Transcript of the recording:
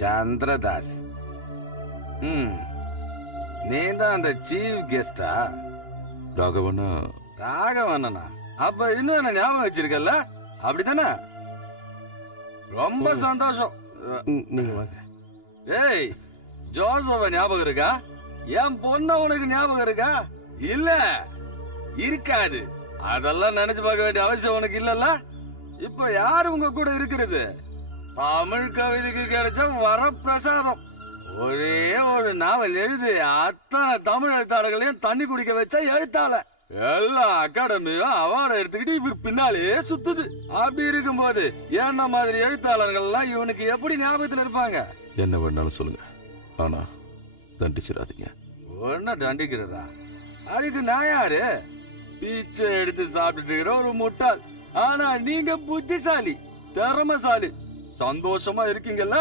சந்திரதாஸ். ம் நீ தான் அந்த சீஃப் கெஸ்டா ராகவனா? ராகவண்ணனா? அப்ப இன்னும் என்ன ஞாபகம் வச்சிருக்கல அப்படிதானே ரொம்ப. சந்தோஷம். ஏய் ஜோசப்ப ஞாபகம் இருக்கா? என் பொண்ண உனக்கு ஞாபகம் இருக்கா? இல்ல இருக்காது. அதெல்லாம் நினைச்சு பார்க்க வேண்டிய அவசியம் உனக்கு இல்லல்ல? இப்ப யாரு உங்க கூட இருக்கிறது? தமிழ் கவிதைக்கு கிடைச்ச வரப்பிரசாதம். ஒரே ஒரு நாவல் எழுதி அத்தனை தமிழ் எழுத்தாளர்களையும் தண்ணி குடிக்க வச்ச எழுத்தாளர் எல்லா அகாடமியும் அவார்டு எடுத்துக்கிட்டு இவர் பின்னாலேயே சுத்துது. அப்படி இருக்கும்போது என்ன மாதிரி எழுத்தாளர்கள் எல்லாம் இவனுக்கு எப்படி ஞாபகத்துல இருப்பாங்க? என்ன வேணாலும் சொல்லுங்க. ஆனா தண்டிச்சிடாதீங்க. ஒன்ன தண்டிக்கிறதா? அதுக்கு நான் யாரு? பீச்சை எடுத்து சாப்பிட்டுட்டு இருக்கிற ஒரு முட்டாள். ஆனா நீங்க புத்திசாலி திறமசாலி. சந்தோஷமா இருக்கீங்கல்ல?